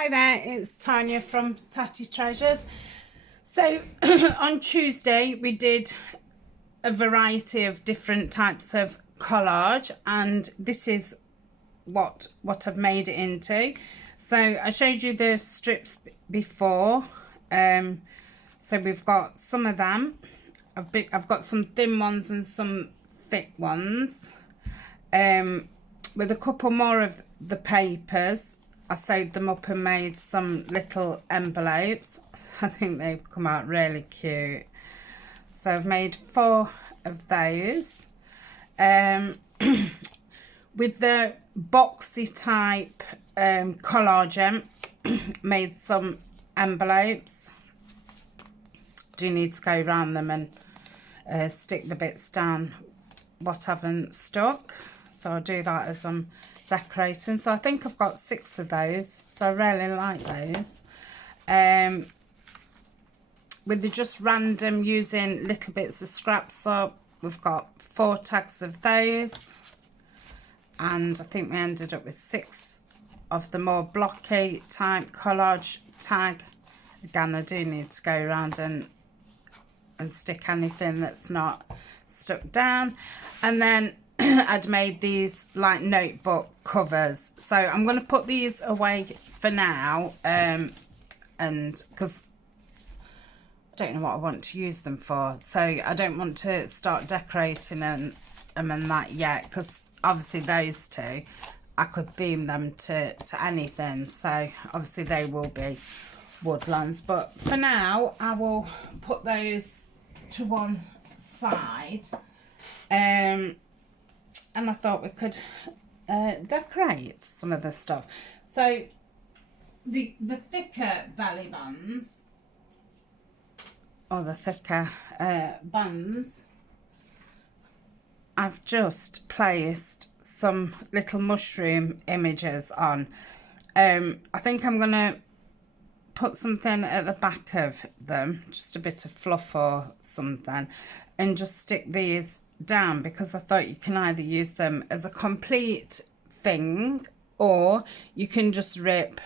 Hi there, it's Tania from Tatty Treasures. So on Tuesday we did a variety of different types of collage, and this is what I've made it into. So I showed you the strips before, so we've got some of them. I've got some thin ones and some thick ones, with a couple more of the papers. I sewed them up and made some little envelopes. I think they've come out really cute. So I've made 4 of those. With the boxy type collage, made some envelopes. Do need to go around them and stick the bits down what haven't stuck. So I'll do that as I'm decorating. So I think I've got 6 of those, so I really like those. With the just random, using little bits of scraps up, we've got 4 tags of those, and I think we ended up with 6 of the more blocky type collage tag. Again, I do need to go around and stick anything that's not stuck down. And then I'd made these like notebook covers, so I'm going to put these away for now, and because I don't know what I want to use them for, so I don't want to start decorating them and that yet, because obviously those 2 I could theme them to anything, so obviously they will be woodlands, but for now I will put those to one side. And I thought we could decorate some of the stuff. So the thicker belly bands, or the thicker bands, I've just placed some little mushroom images on. I think I'm going to put something at the back of them, just a bit of fluff or something, and just stick these down, because I thought you can either use them as a complete thing, or you can just rip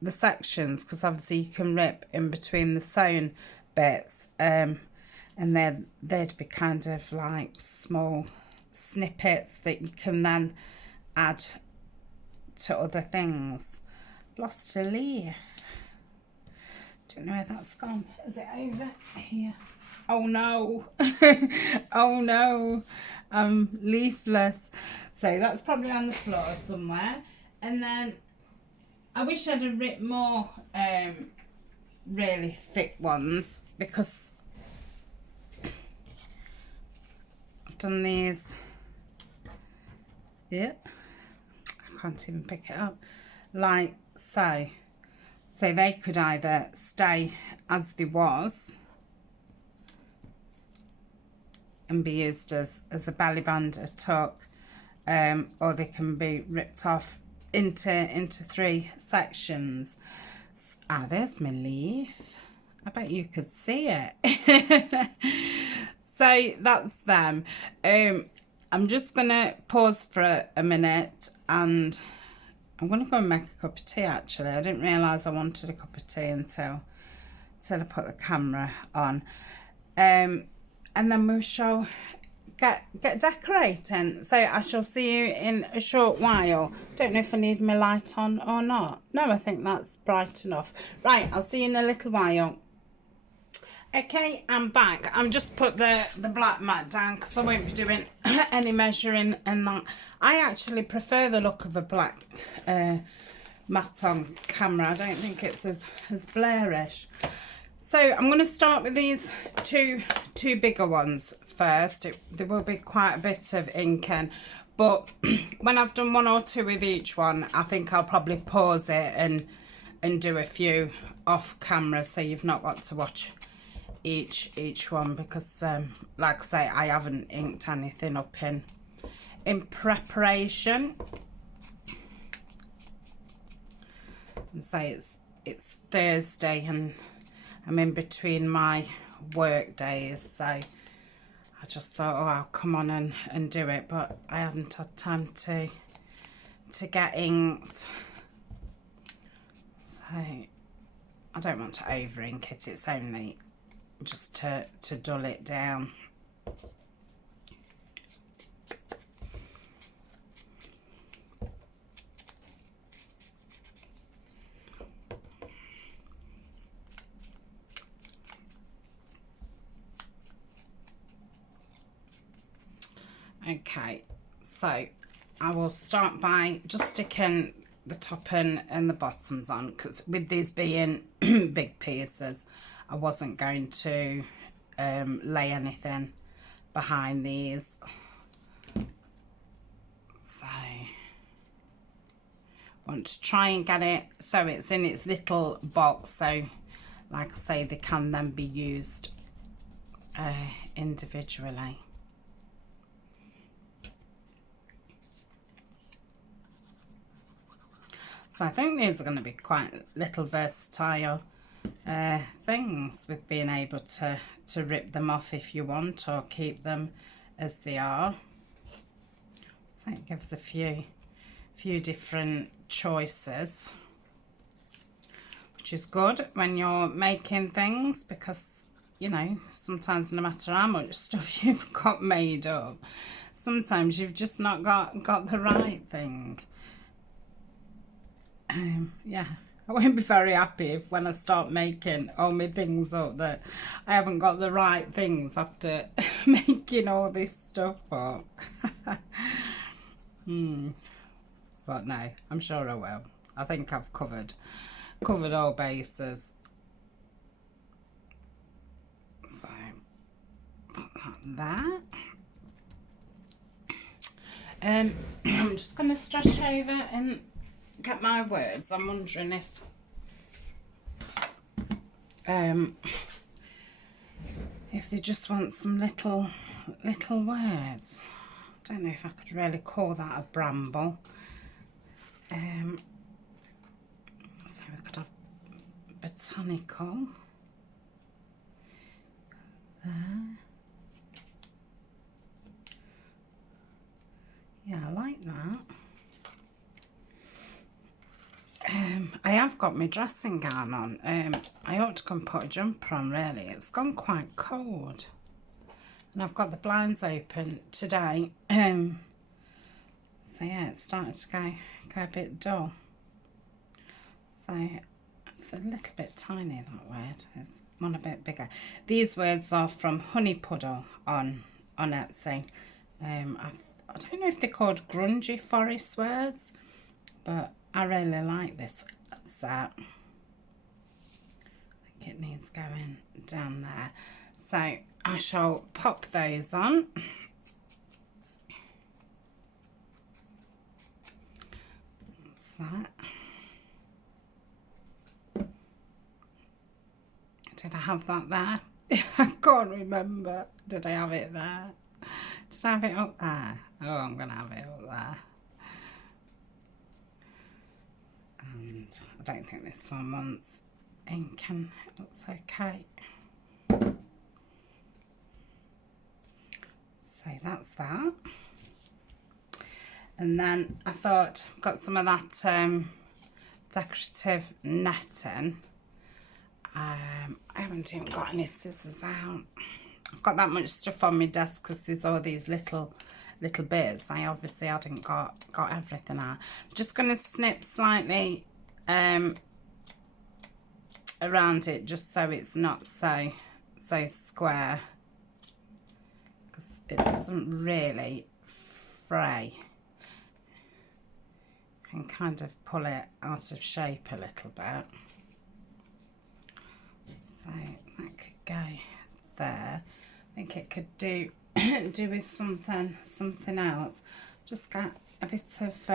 the sections, because obviously you can rip in between the sewn bits, and then they'd be kind of like small snippets that you can then add to other things. I've lost a leaf. Don't know where that's gone. Is it over here? Oh no. Oh no, I'm leafless. So that's probably on the floor somewhere. And then I wish I'd have ripped more really thick ones, because I've done these. Yep, I can't even pick it up. Like so. So they could either stay as they was and be used as a belly band, a tuck, or they can be ripped off into 3 sections. Ah, there's my leaf. I bet you could see it. So that's them. I'm just gonna pause for a minute, and I'm gonna go and make a cup of tea. Actually, I didn't realise I wanted a cup of tea until I put the camera on. And then we shall get decorating. So I shall see you in a short while. Don't know if I need my light on or not. No, I think that's bright enough. Right, I'll see you in a little while. Okay, I'm back. I've just put the black mat down, because I won't be doing any measuring and that. I actually prefer the look of a black mat on camera. I don't think it's as blarish. So I'm going to start with these two bigger ones first. There will be quite a bit of ink in, but when I've done 1 or 2 of each one, I think I'll probably pause it and do a few off camera, so you've not got to watch each one, because like I say, I haven't inked anything up in preparation. And say it's Thursday and I'm in between my work days, so I just thought, oh, I'll come on and do it, but I haven't had time to get inked. So I don't want to over ink it, it's only just to dull it down. Okay, so I will start by just sticking the top and the bottoms on, because with these being big pieces, I wasn't going to lay anything behind these. So I want to try and get it so it's in its little box, so like I say, they can then be used individually. So I think these are going to be quite little versatile things, with being able to rip them off if you want, or keep them as they are. So it gives a few different choices, which is good when you're making things, because you know, sometimes no matter how much stuff you've got made up, sometimes you've just not got the right thing. Yeah, I won't be very happy if when I start making all my things up that I haven't got the right things after making all this stuff up. But no, I'm sure I will. I think I've covered all bases. So put that there. I'm just going to stretch over and get my words. I'm wondering if they just want some little words. I don't know if I could really call that a bramble. So we could have botanical there. Yeah, I like that. I have got my dressing gown on. I ought to come put a jumper on, really. It's gone quite cold. And I've got the blinds open today. So yeah, it's starting to go a bit dull. So it's a little bit tiny, that word. There's one a bit bigger. These words are from Honey Puddle on Etsy. I don't know if they're called grungy forest words, but I really like this set. I think it needs going down there. So I shall pop those on. What's that? Did I have that there? I can't remember. Did I have it there? Did I have it up there? Oh, I'm going to have it up there. And I don't think this one wants ink, and it looks okay. So that's that. And then I thought, I've got some of that decorative netting. I haven't even got any scissors out. I've got that much stuff on my desk because there's all these little bits. I obviously hadn't got everything out. I'm just going to snip slightly around it, just so it's not so square, because it doesn't really fray. I can kind of pull it out of shape a little bit. So that could go there. I think it could do with something else. Just get a bit of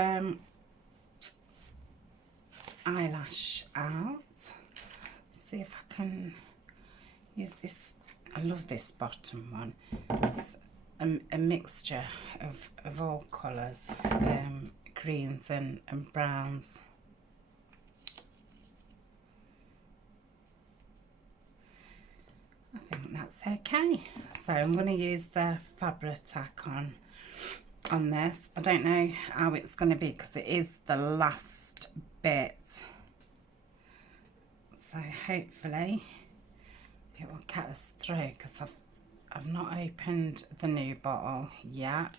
eyelash out. See if I can use this. I love this bottom one. It's a mixture of all colours, greens and browns. I think that's okay. So I'm going to use the Fabri-Tac on this. I don't know how it's going to be because it is the last bit. So hopefully it will get us through, because I've not opened the new bottle yet.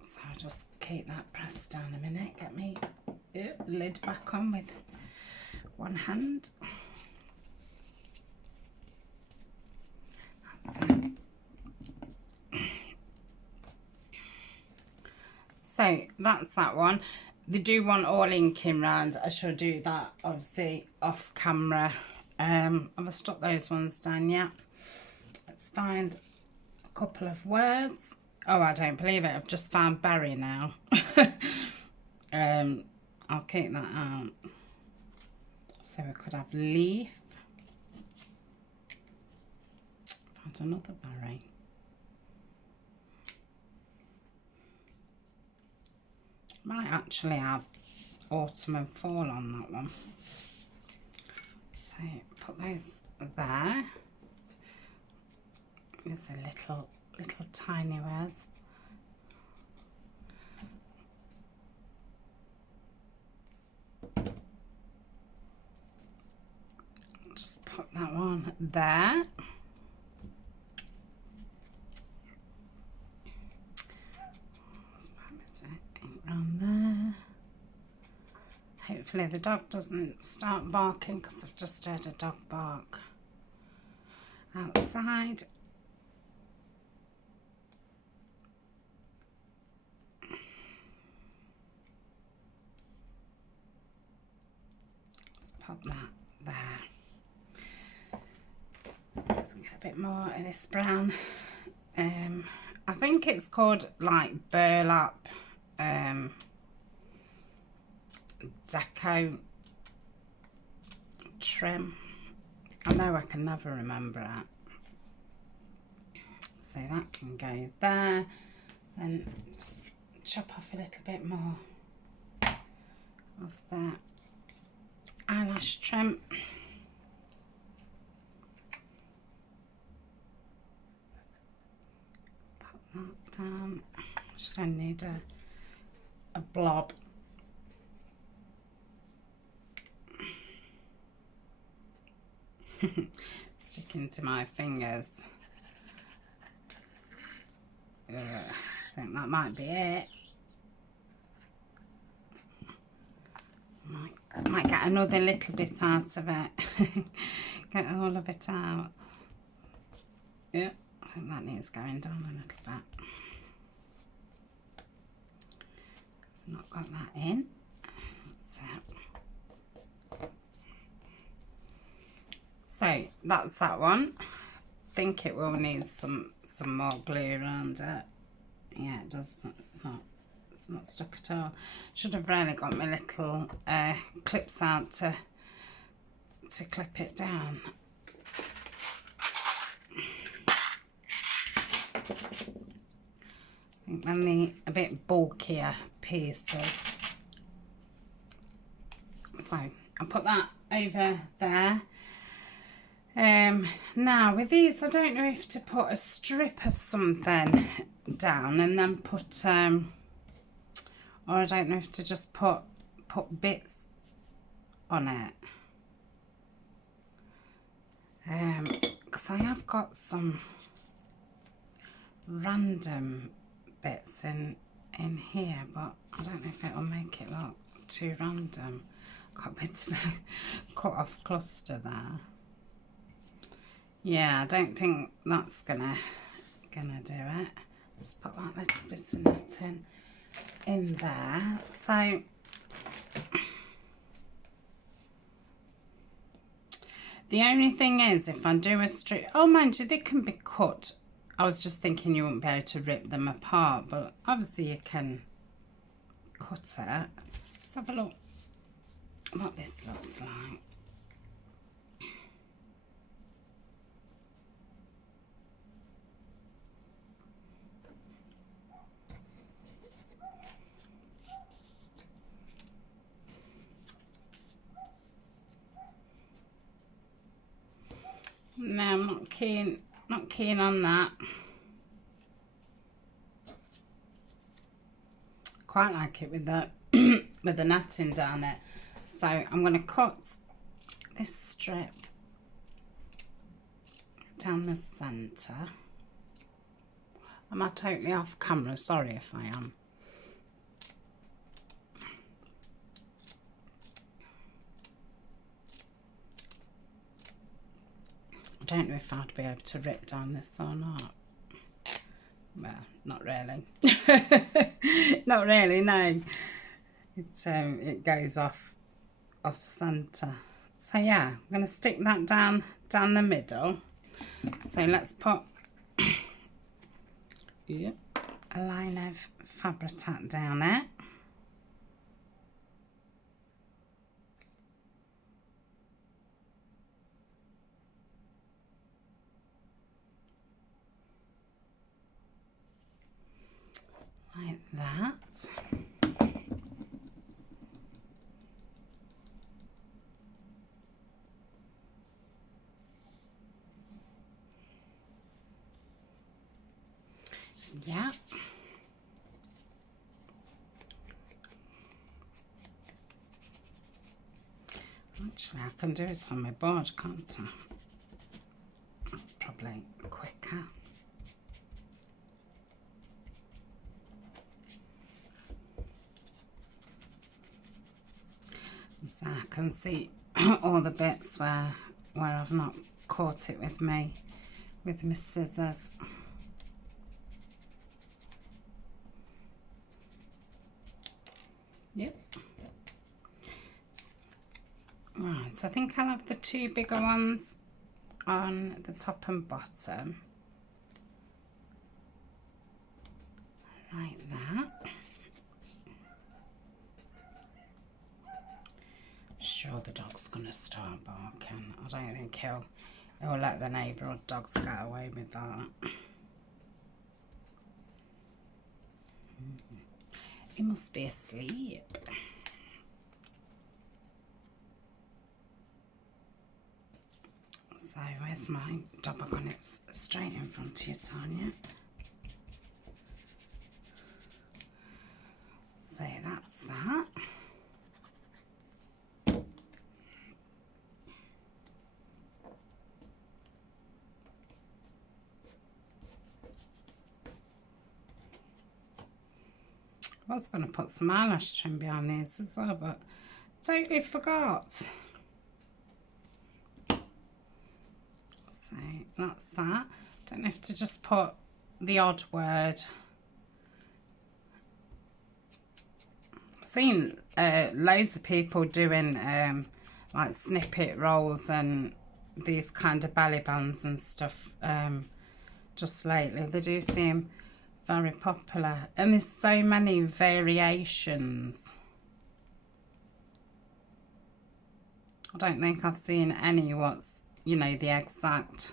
So I'll just keep that pressed down a minute, get me lid back on with one hand. That's it. So that's that one. They do want all inking round. I shall do that obviously off camera. Have I stuck those ones down yet? Let's find a couple of words. Oh, I don't believe it. I've just found berry now. I'll keep that out. So we could have leaf. Found another berry. Might actually have autumn and fall on that one. So put those there. There's a little tiny words. Just put that one there. Around there. Hopefully the dog doesn't start barking, because I've just heard a dog bark outside. Just pop that there. Get a bit more of this brown. I think it's called like burlap deco trim. I know I can never remember it. So that can go there. Then just chop off a little bit more of the eyelash trim. Put that down. Just gonna need a blob. Sticking to my fingers. I think that might be it. Might get another little bit out of it. Get all of it out. Yeah, I think that needs going down a little bit. Not got that in. So that's that one. I think it will need some more glue around it. Yeah, it does. It's not stuck at all. Should have really got my little clips out to clip it down. I think when the a bit bulkier pieces. So I'll put that over there. Now with these, I don't know if to put a strip of something down and then put or I don't know if to just put bits on it, because I have got some random bits in here, but I don't know if it will make it look too random. Got a bit of a cut off cluster there. Yeah, I don't think that's gonna do it. Just put that little bit of knitting in there. So the only thing is, if I do a strip, oh mind you, they can be cut. I was just thinking you wouldn't be able to rip them apart, but obviously you can cut it. Let's have a look what this looks like. No, I'm not keen on that. Quite like it with the with the netting down it. So I'm going to cut this strip down the centre. Am I totally off camera? Sorry if I am. I don't know if I'd be able to rip down this or not. Well, not really. Not really, no. It goes off centre. So yeah, I'm going to stick that down the middle. So let's put a line of Fabri-Tac down it. Like that. Yeah. Actually, I can do it on my board, can't I? That's probably quicker. So I can see all the bits where I've not caught it with my scissors. Yep. Right, so I think I'll have the two bigger ones on the top and bottom. Like that. Sure, the dog's gonna start barking. I don't think he'll let the neighbourhood dogs get away with that. He must be asleep. So where's my double gun? It's straight in front of you, Tania. So that's that. I was going to put some eyelash trim behind these as well, but totally forgot. So that's that. Don't have to just put the odd word. I've seen loads of people doing like snippet rolls and these kind of belly bands and stuff just lately. They do seem very popular, and there's so many variations. I don't think I've seen any what's, you know, the exact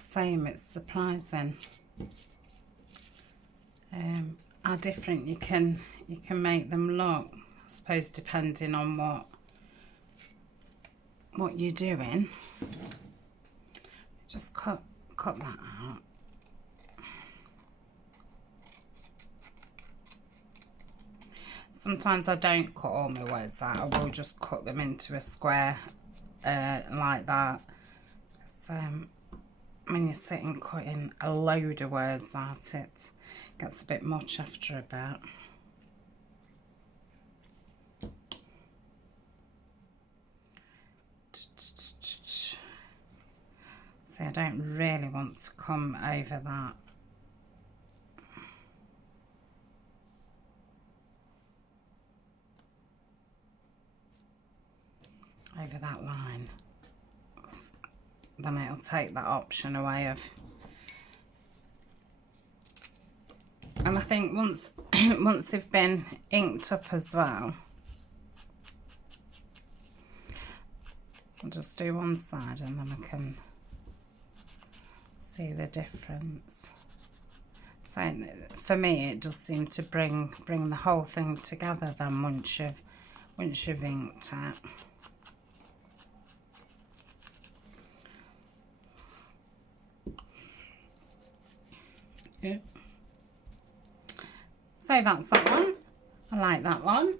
same. It's surprising how different you can make them look, I suppose, depending on what you're doing. Just cut that out. Sometimes I don't cut all my words out. I will just cut them into a square like that. So when you're sitting cutting a load of words out, it gets a bit much after a bit. See, I don't really want to come over that. Over that line, then it'll take that option away of, and I think once they've been inked up as well, I'll just do one side and then I can see the difference. So for me it does seem to bring the whole thing together then once you've inked it. Yeah. So that's that one. I like that one.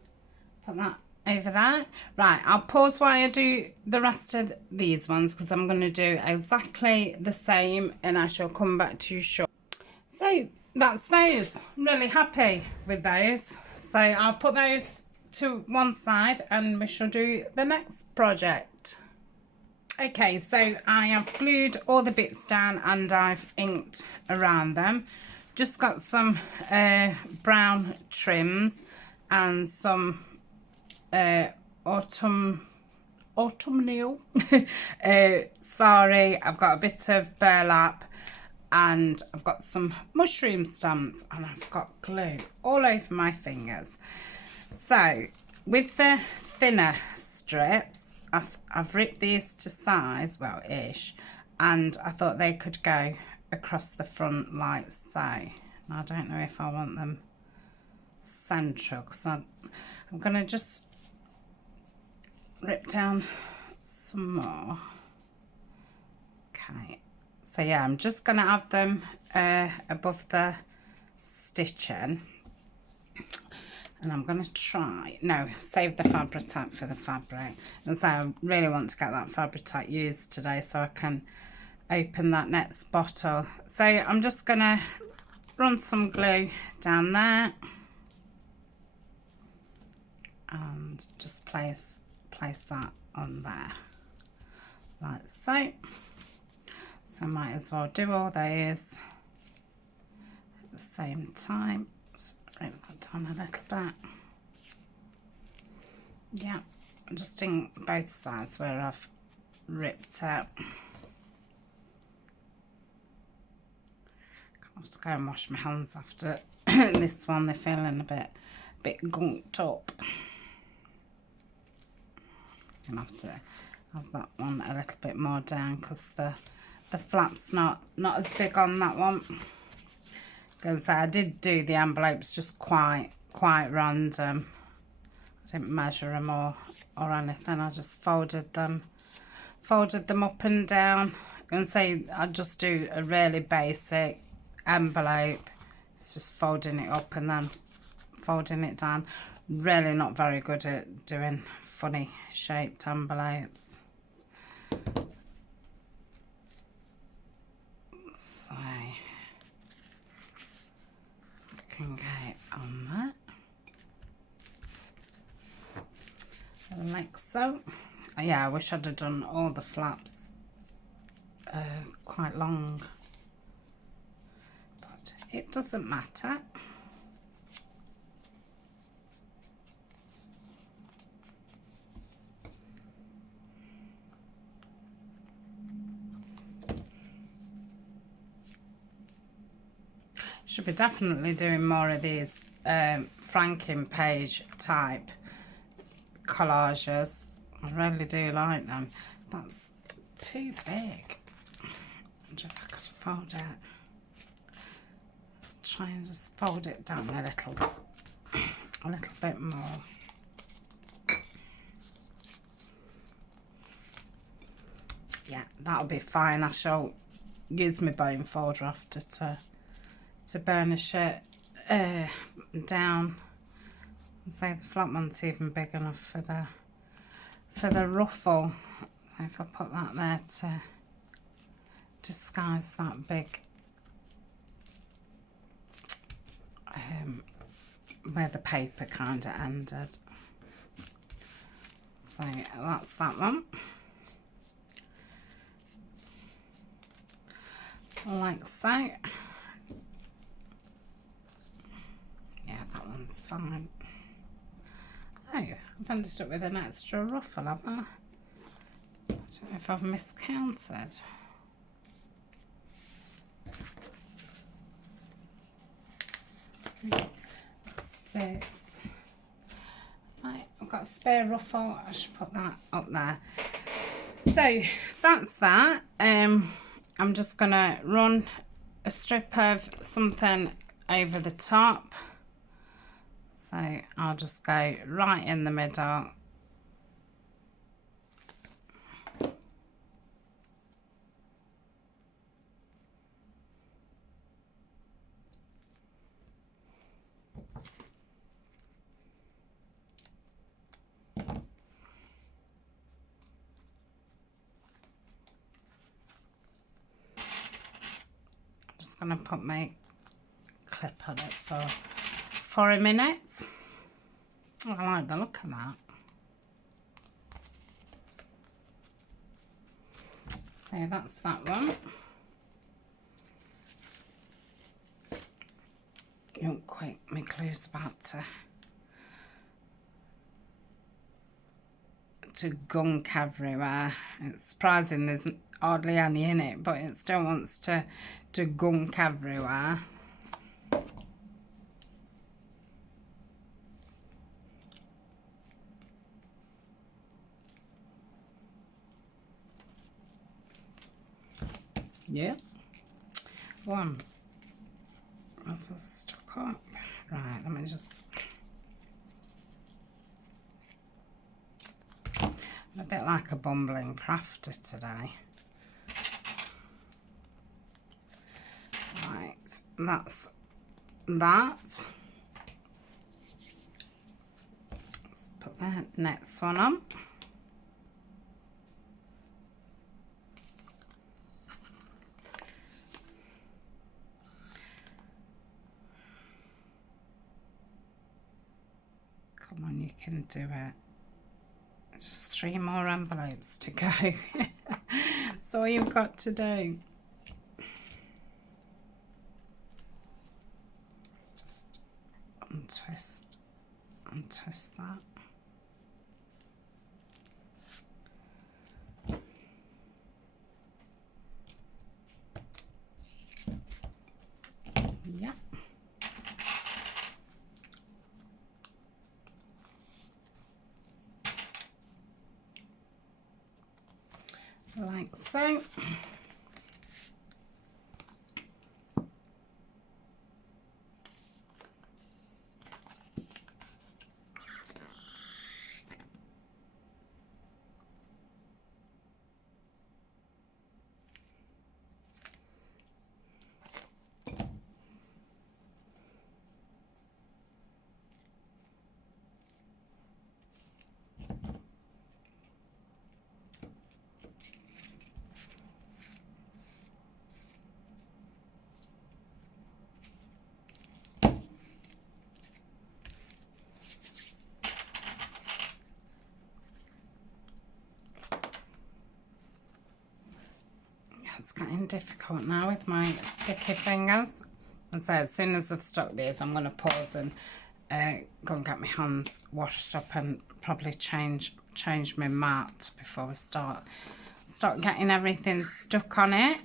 Put that over there. Right, I'll pause while I do the rest of these ones because I'm going to do exactly the same and I shall come back to you shortly. So that's those. I'm really happy with those. So I'll put those to one side and we shall do the next project. Okay, so I have glued all the bits down and I've inked around them. Just got some brown trims and some autumnal Sari. I've got a bit of burlap and I've got some mushroom stamps and I've got glue all over my fingers. So with the thinner strips, I've ripped these to size, well ish, and I thought they could go across the front like so. And I don't know if I want them central because I'm going to just rip down some more. Okay, so yeah, I'm just going to have them above the stitching. And I'm going to try, no, save the Fabri-Tac for the fabric. And so I really want to get that Fabri-Tac used today so I can open that next bottle. So I'm just going to run some glue down there. And just place that on there. Like so. So I might as well do all these at the same time. Bring that down a little bit. Yeah, just in both sides where I've ripped it. I have to go and wash my hands after this one. They're feeling a bit gunked up. I'm gonna have to have that one a little bit more down because the flap's not as big on that one. Going to say I did do the envelopes just quite random. I didn't measure them or anything. I just folded them up and down. And say I just do a really basic envelope. It's just folding it up and then folding it down. Really not very good at doing funny shaped envelopes. So can get on that like so. Yeah, I wish I'd have done all the flaps quite long, but it doesn't matter. Should be definitely doing more of these franking page type collages. I really do like them. That's too big. I wonder if I could fold it. Try and just fold it down a little bit more. Yeah, that'll be fine. I shall use my bone folder after to burnish it down. And say the flat one's even big enough for the ruffle. So if I put that there to disguise that big where the paper kind of ended. So that's that one. Like so. That one's fine. Oh, I've ended up with an extra ruffle, have I? I don't know if I've miscounted. Six. Right, I've got a spare ruffle. I should put that up there. So that's that. I'm just gonna run a strip of something over the top. So I'll just go right in the middle. going to put my clip on it for a minute. Oh, I like the look of that. So that's that one. Oh, quick, my glue's about to gunk everywhere. It's surprising there's hardly any in it, but it still wants to gunk everywhere. Yeah. One. That's all stuck up. Right, let me just... I'm a bit like a bumbling crafter today. Right, that's that. Let's put the next one on. Come on, you can do it. Just 3 more envelopes to go. That's all you've got to do. Let's just untwist that. Yeah. Like so. It's getting difficult now with my sticky fingers. And so as soon as I've stuck these, I'm going to pause and go and get my hands washed up and probably change my mat before we start getting everything stuck on it.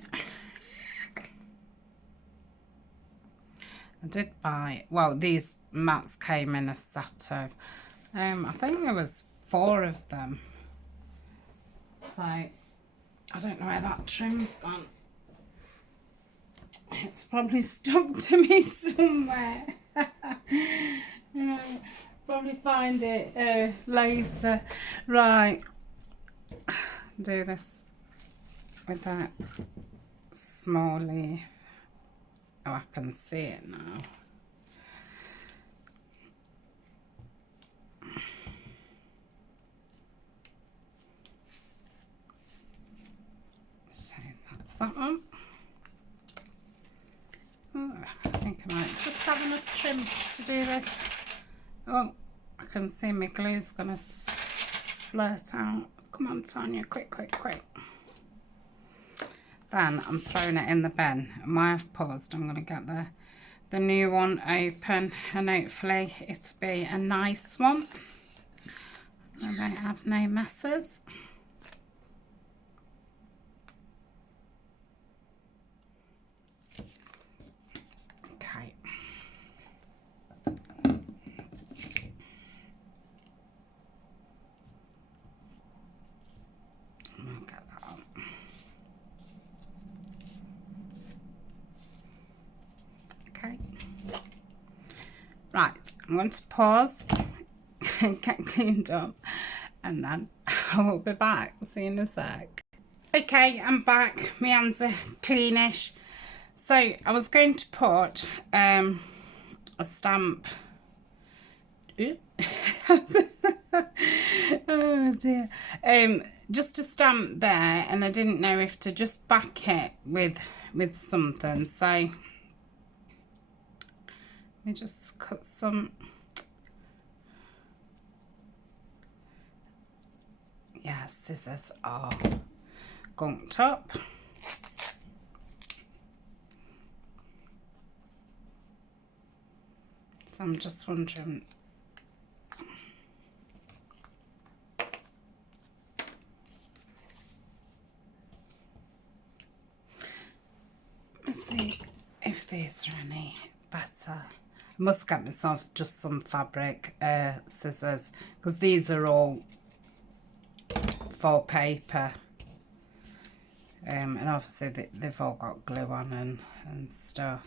I did buy, well, these mats came in a set of, I think there was 4 of them. So I don't know where that trim's gone. It's probably stuck to me somewhere. Probably find it later. Right. Do this with that small leaf. Oh, I can see it now. That one. Oh, I think I might just have enough trim to do this. Oh, I can see my glue's gonna splurt out. Come on, Tania, quick, quick, quick. Then I'm throwing it in the bin. And while I've paused, I'm gonna get the new one open, and hopefully it'll be a nice one. I don't have no messes. Right, I'm going to pause and get cleaned up, and then I will be back. See you in a sec. Okay, I'm back. My hands are cleanish. So I was going to put a stamp. Oh dear. Just a stamp there, and I didn't know if to just back it with something. So me just cut some. Yeah, scissors are gunked up. So I'm just wondering. Let's see if these are any better. I must get myself just some fabric scissors, because these are all for paper, and obviously they've all got glue on and stuff.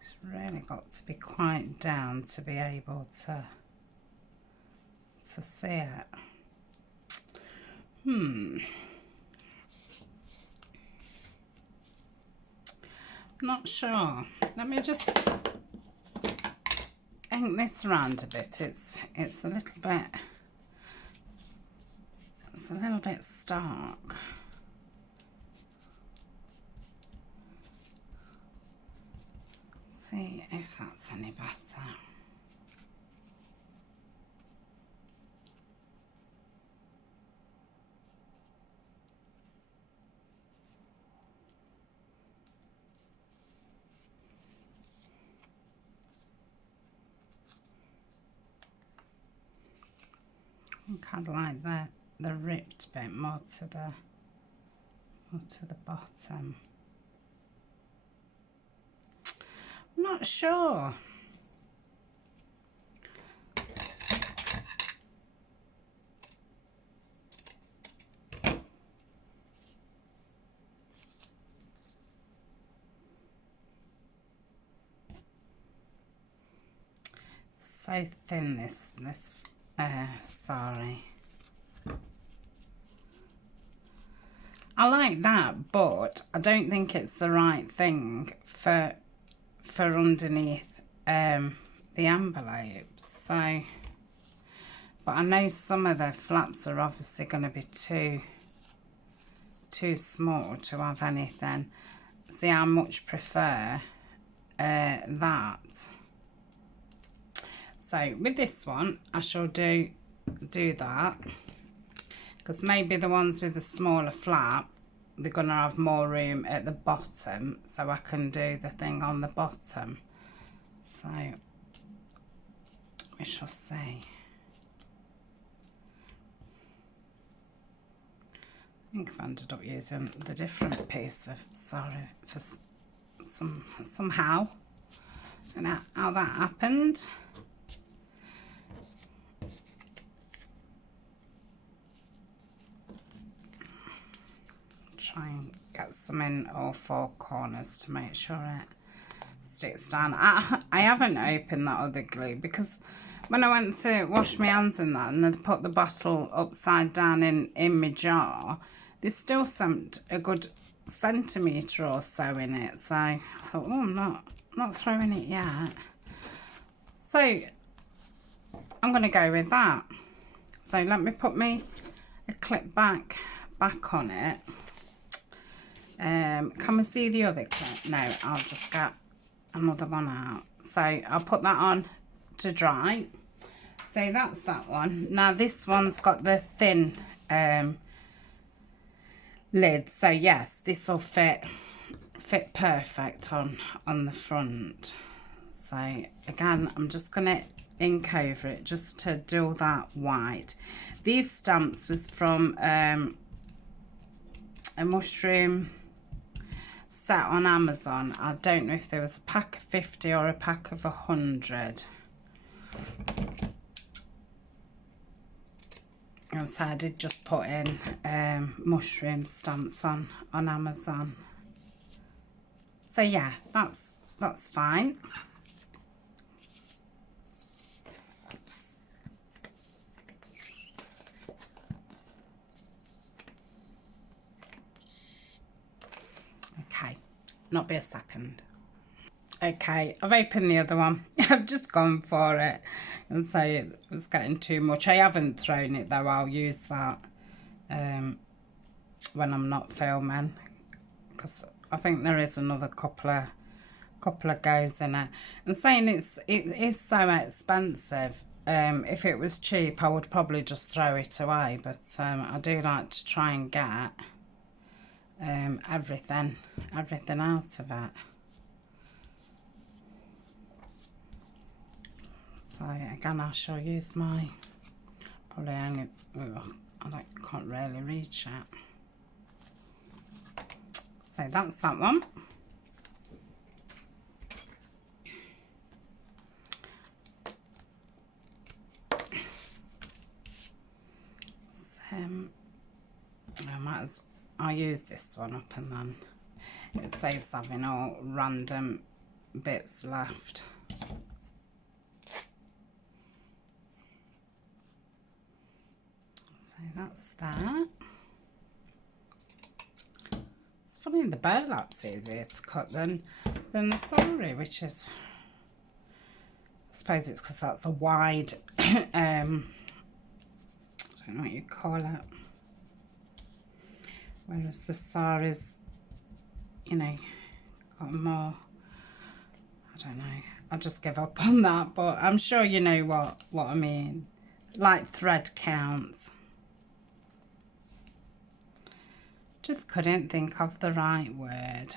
It's really got to be quite down to be able to see it. Not sure. Let me just ink this around a bit. It's a little bit stark. See if that's any better. Kind of like the ripped bit more to the bottom. I'm not sure. So thin this Sari. I like that, but I don't think it's the right thing for underneath the envelope. So, but I know some of the flaps are obviously going to be too small to have anything. See, I much prefer that. So with this one, I shall do that, because maybe the ones with the smaller flap, they're going to have more room at the bottom, so I can do the thing on the bottom. So we shall see. I think I've ended up using the different piece of Sari for somehow. I don't know how that happened. Try and get some in all four corners to make sure it sticks down. I haven't opened that other glue, because when I went to wash my hands in that and I put the bottle upside down in my jar, there's still a good centimetre or so in it. So I thought, oh, I'm not throwing it yet. So I'm going to go with that. So let me put a clip back on it. Can we see the other clip? No, I'll just get another one out. So I'll put that on to dry. So that's that one. Now this one's got the thin lid. So yes, this will fit perfect on the front. So again, I'm just gonna ink over it just to do that white. These stamps was from a mushroom set on Amazon. I don't know if there was a pack of 50 or a pack of 100. And so I did just put in mushroom stamps on Amazon. So yeah, that's fine. Okay, not be a second. Okay, I've opened the other one. I've just gone for it and say it was getting too much. I haven't thrown it though. I'll use that when I'm not filming, because I think there is another couple of goes in it. And saying it is so expensive, if it was cheap I would probably just throw it away, but I do like to try and get everything out of it. So again, I shall use my, probably only, I can't really reach it. So that's that one. So I'll use this one up, and then it saves having all random bits left. So that's that. It's funny, the burlap's easier to cut than the Sari, which is, I suppose it's because that's a wide, I don't know what you call it. Whereas the Sari's, you know, got more, I don't know, I'll just give up on that, but I'm sure you know what I mean. Like thread count. Just couldn't think of the right word.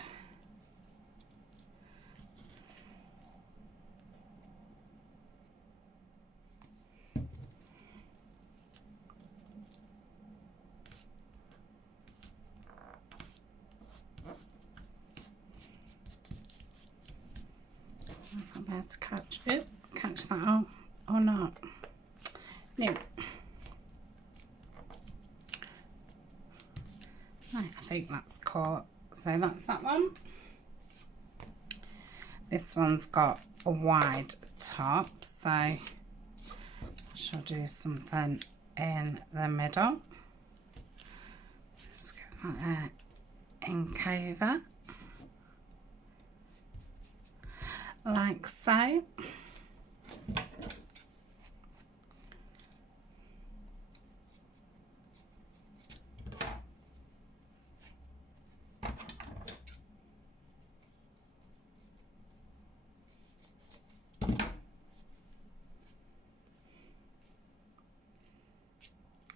I'm about to catch that or not. No. Right, I think that's caught. So that's that one. This one's got a wide top, so I shall do something in the middle. Just get that ink over, like so.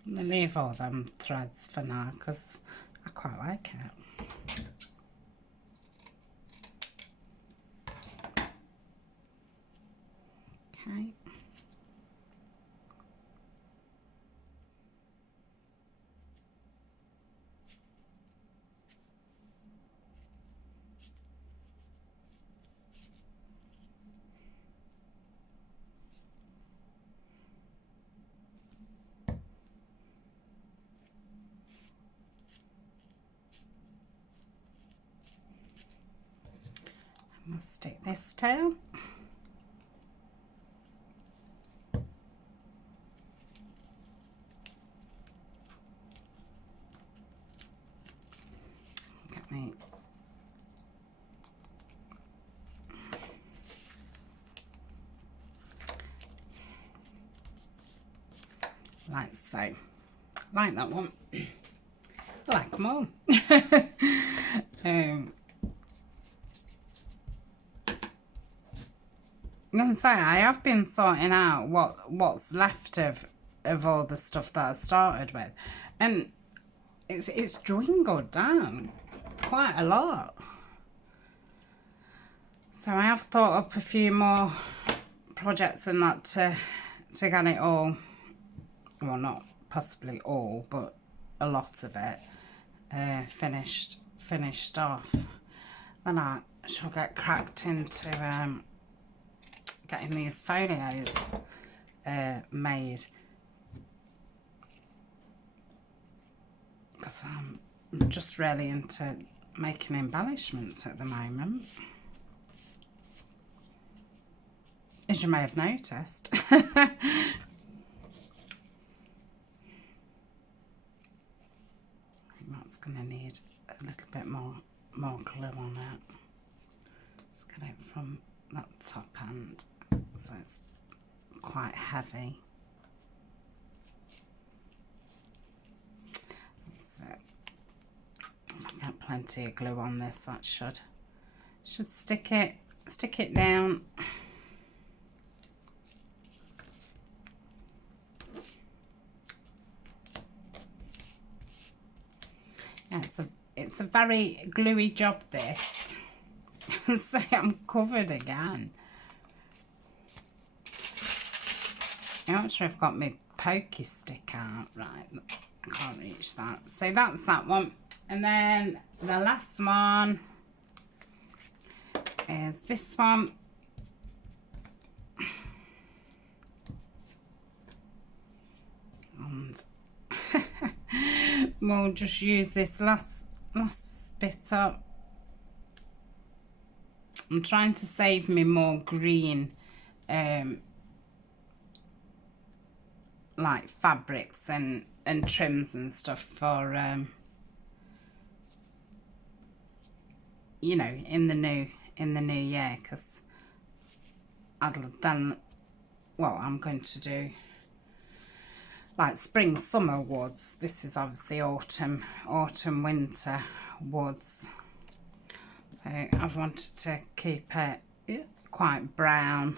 I'm going to leave all them threads for now because I quite like it. Okay. We'll stick this tail. Get me like so. Like that one. I like them all. I'm gonna say I have been sorting out what's left of all the stuff that I started with, and it's dwindled down quite a lot. So I have thought up a few more projects and that to get it all, well, not possibly all, but a lot of it finished off. Then I shall get cracked into getting these folios made, because I'm just really into making embellishments at the moment, as you may have noticed. That's going to need a little bit more glue on it. Let's get it from that top end, so it's quite heavy. That's it. If I get plenty of glue on this. That should stick it down. Yeah, it's a very gluey job, this. So I'm covered again. I'm not sure I've got my pokey stick out. Right, I can't reach that. So that's that one. And then the last one is this one. And we'll just use this last bit up. I'm trying to save me more green like fabrics and trims and stuff for you know, in the new year, because I'm going to do like spring summer woods. This is obviously autumn winter woods, so I've wanted to keep it quite brown.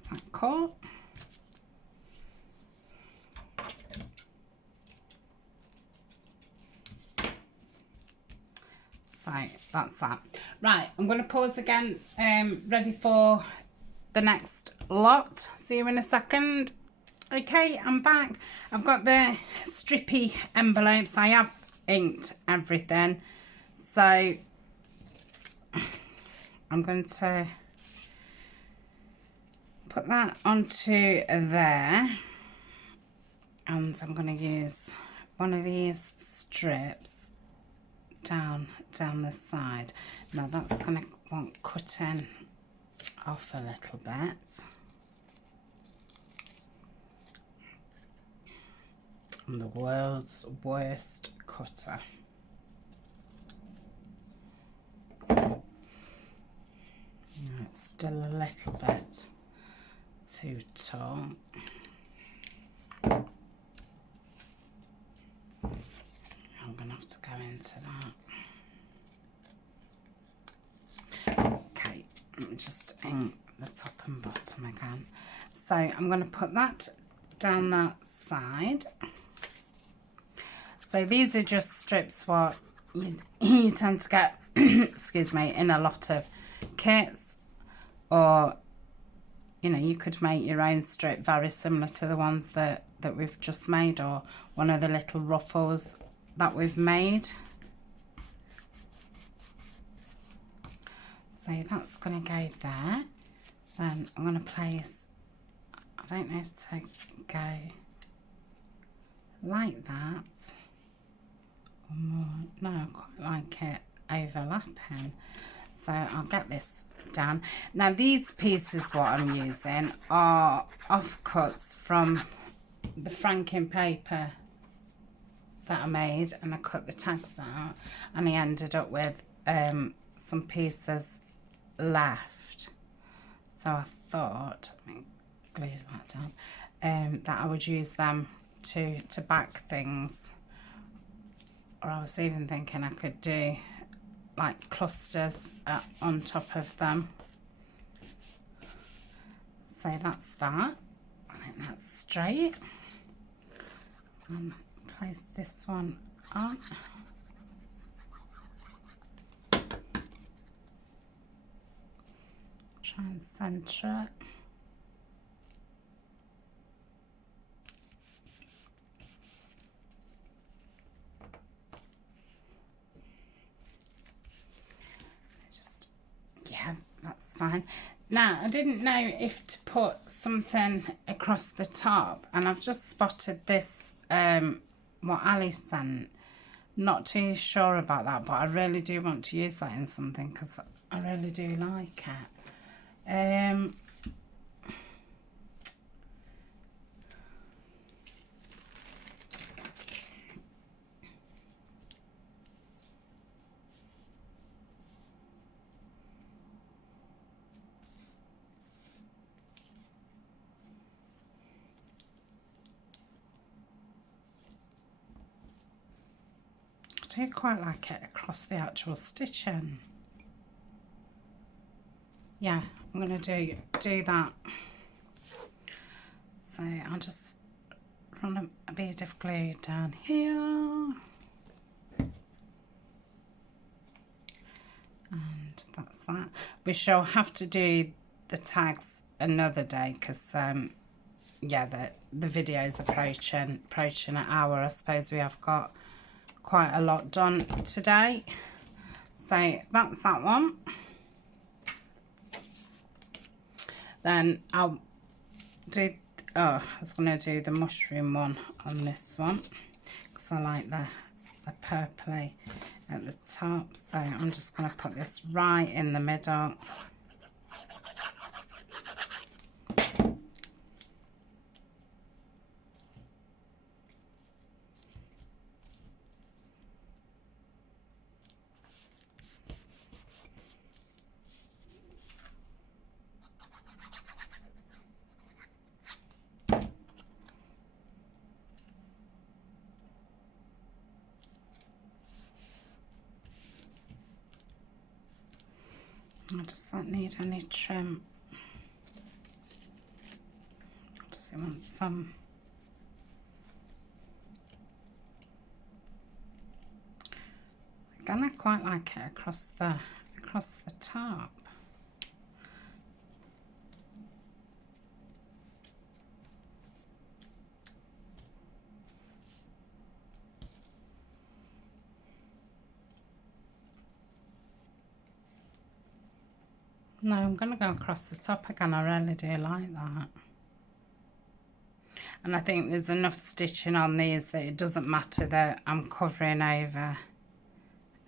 Is that cool? So that's that. Right, I'm going to pause again, ready for the next lot. See you in a second. Okay, I'm back. I've got the strippy envelopes. I have inked everything, so I'm going to put that onto there, and I'm going to use one of these strips down the side. Now that's going to want cutting off a little bit. I'm the world's worst cutter. It's still a little bit too tall. I'm going to have to go into that. Okay, let me just ink the top and bottom again. So I'm going to put that down that side. So these are just strips what you tend to get excuse me, in a lot of kits, or you know, you could make your own strip very similar to the ones that we've just made, or one of the little ruffles that we've made. So that's going to go there. Then I'm going to place, I don't know if to go like that or more. No, I quite like it overlapping. So I'll get this down. Now these pieces what I'm using are offcuts from the franking paper that I made, and I cut the tags out, and I ended up with some pieces left. So I thought, let me glue that down, that I would use them to back things, or I was even thinking I could do like clusters on top of them. So that's that. I think that's straight. And place this one on. Try and centre it. That's fine. Now, I didn't know if to put something across the top, and I've just spotted this, what Ali sent. Not too sure about that, but I really do want to use that in something, because I really do like it. do quite like it across the actual stitching. Yeah, I'm going to do that. So I'll just run a bit of glue down here. And that's that. We shall have to do the tags another day because yeah, the video's approaching an hour. I suppose we have got quite a lot done today. So that's that one. Then I'll do, oh, I was going to do the mushroom one on this one because I like the purpley at the top. So I'm just going to put this right in the middle. I just don't need any trim. I just want some. Again, I quite like it across the top. No, I'm going to go across the top again. I really do like that. And I think there's enough stitching on these that it doesn't matter that I'm covering over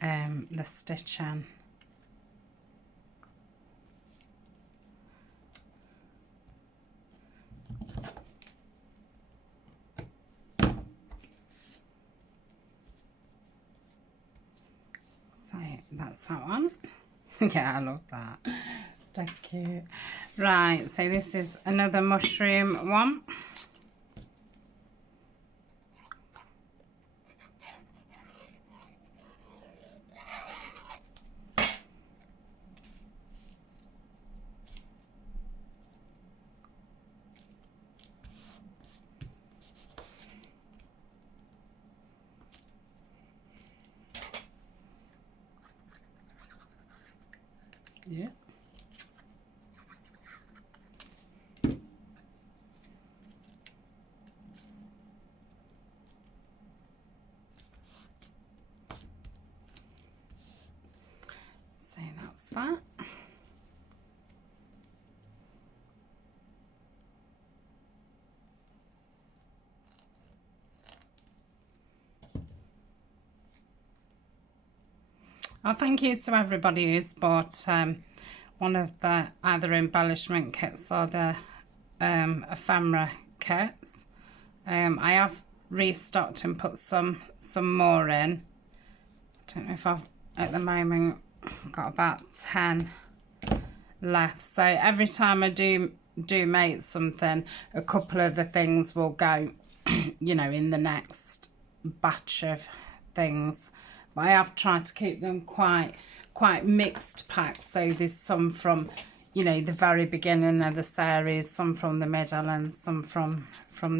the stitching. So that's that one. Yeah, I love that. Thank you. Right, so this is another mushroom one. Yeah. So that's that. Well, thank you to everybody who's bought one of the either embellishment kits or the ephemera kits. I have restocked and put some more in. I don't know if I've at the moment got about 10 left. So every time I do make something, a couple of the things will go, you know, in the next batch of things. But I have tried to keep them quite mixed packs. So there's some from, you know, the very beginning of the series, some from the middle, and some from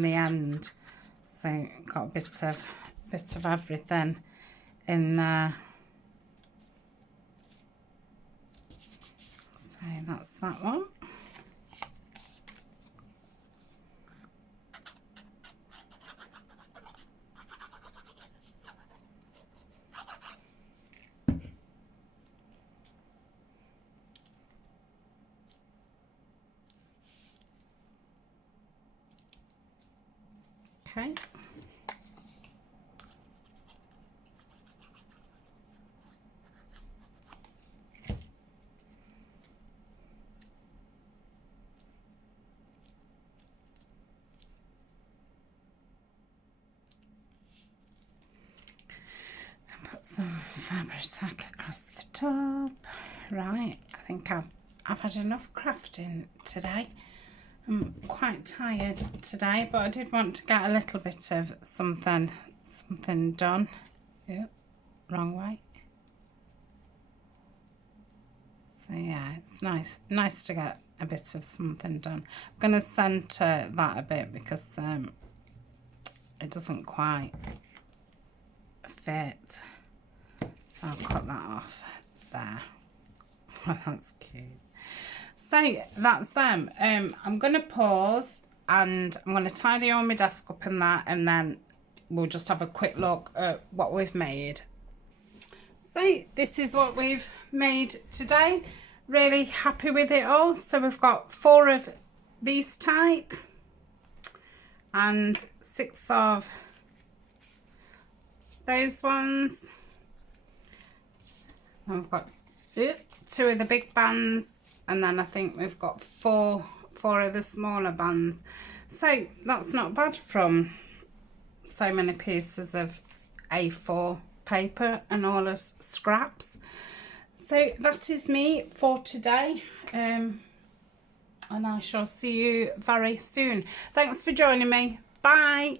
the end. So got a bit of everything in there. So that's that one. Okay. Put some fabric tack across the top. Right, I think I've had enough crafting today. I'm quite tired today, but I did want to get a little bit of something done. Yeah, wrong way. So yeah, it's nice to get a bit of something done. I'm going to centre that a bit because it doesn't quite fit. So I'll cut that off there. That's cute. So that's them. I'm going to pause and I'm going to tidy all my desk up and that, and then we'll just have a quick look at what we've made. So this is what we've made today. Really happy with it all. So we've got 4 of these type and 6 of those ones. And we've got 2 of the big bands, and then I think we've got 4 of the smaller bands. So that's not bad from so many pieces of A4 paper and all the scraps. So that is me for today, and I shall see you very soon. Thanks for joining me. Bye.